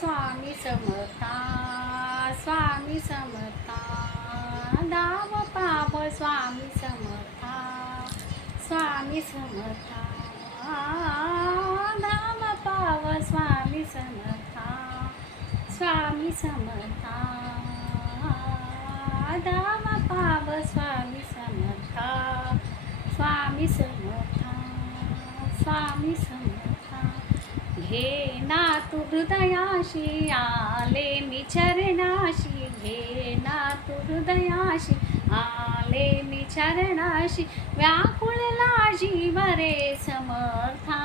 स्वामी समर्था, स्वामी समर्था, धाव पाव स्वामी समर्था, स्वामी समर्था, धाव पाव स्वामी समर्था, स्वामी समर्था, धाव पाव स्वामी समर्था, स्वामी समर्था, स्वामी समर्था. घे ना तू हृदयाशी, आले मी चरणाशी, घे ना तू हृदयाशी, आले मी चरणाशी, व्याकुळला जीव रे समर्था,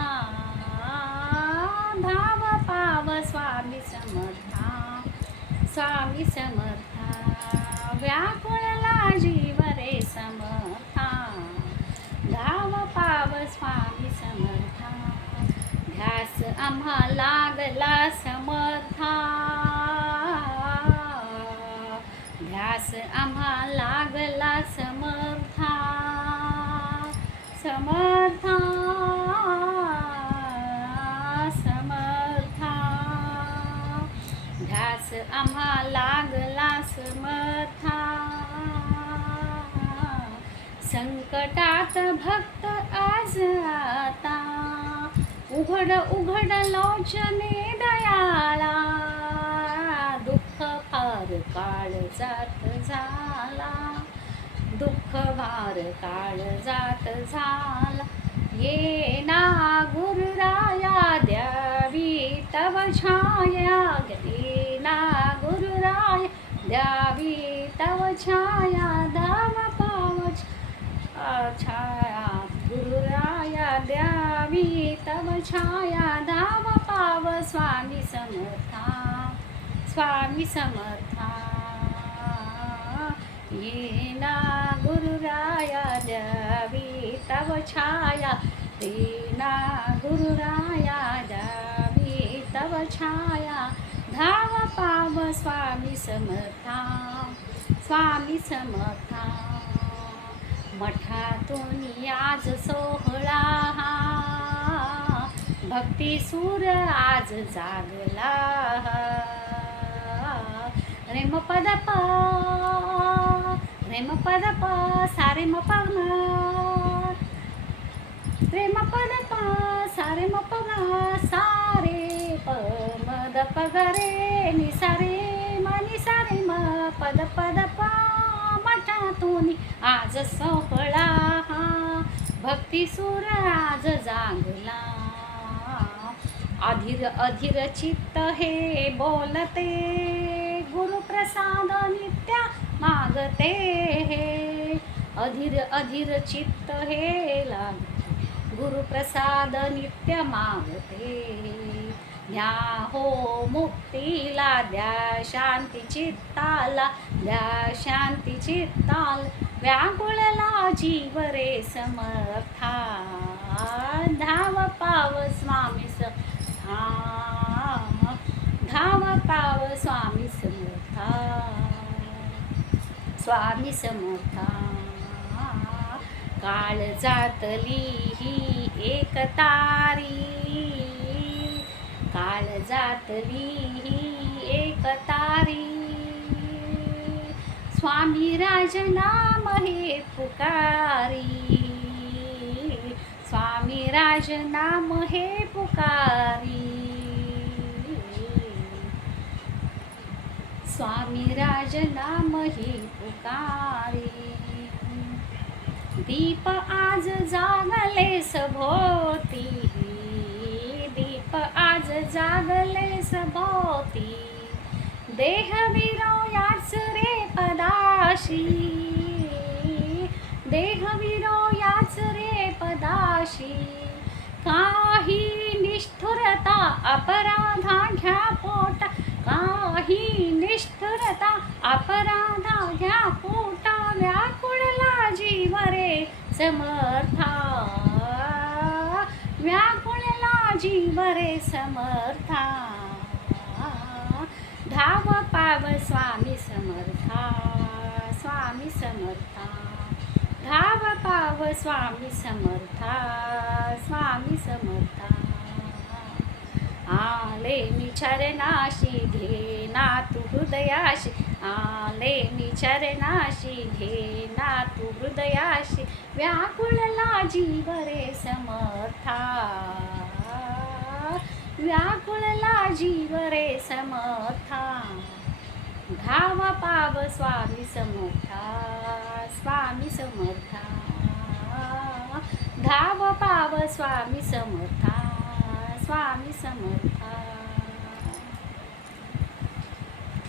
धाव पाव स्वामी समर्था, स्वामी समर्था, व्याकुळला जीव रे समर्था, धाव पाव स्वामी समर्था. ध्यास आम्हा लागला समर्था, ध्यास आम्हा लागला समर्था, समर्था, समर्था, ध्यास आम्हा लागला समर्था. संकटात भक्त आज आता, उघड उघड लोचने दयाला, दुःख फार काळ जात झाला, दुःख फार काळ जात झाला. ये ना गुरुराया द्यावी तव छाया, ये ना गुरुराया द्यावी तव छाया, धाव पाव छाया, गुरुराया द्यावी तव छाया, धाव पाव स्वामी समर्था, स्वामी समर्था. ये ना गुरुराया द्यावी तव छाया, ये ना गुरुराया द्यावी तव छाया, धाव पाव स्वामी समर्था, स्वामी समर्था. मठातून आज सोहळा, भक्ती सूर आज जागला, रेम पद प, रेम पद प, सारे म प म, रेम पद प, सारे म प म, सारे प म द प ग रे, नि सारे म नि सारे म पद पद प. मठातून आज सोहळा, भक्ती सूर आज जागला, अधीर अधीर चित्त हे बोलते, गुरुप्रसाद नित्य मागते, अधीर अधीर चित्त हे लागते, गुरुप्रसाद नित्य मागते. द्या हो मुक्तीला, द्या शांती चित्ताला, द्या शांती चित्ताला, व्याकुळला जीव रे समर्था, धाव पाव स्वामी समर्था, धाव पाव स्वामी समर्था, स्वामी समर्था. काळ जातली ही एक तारी, काळ जातली ही एक तारी, स्वामी राज नाम हे पुकारी, स्वामी राज नाम हे पुकारी, स्वामी राज नाम हे पुकारी. दीप आज जागले सभोवती, दीप आज जागले सभोवती, देह विरोयाच रे पदाशी, देह विरोयाच रे पदाशी. काही निष्ठुरता अपराधा घ्या पोटा, काही निष्ठुरता अपराधा घ्या पोटा, व्याकुळला जीव रे समर्था, व्याकुळला जीव रे समर्था, धाव पाव स्वामी समर्था, स्वामी समर्था, धाव पाव स्वामी समर्था, स्वामी समर्था. आले मी चरणाशी घे ना तू हृदयाशी, आले मी चरणाशी घे ना तू हृदयाशी, व्याकुळला जीव रे समर्था, व्याकुळला जीव रे समर्था, धाव पाव स्वामी समर्था, स्वामी समर्था, धाव पाव स्वामी समर्था, स्वामी समर्था.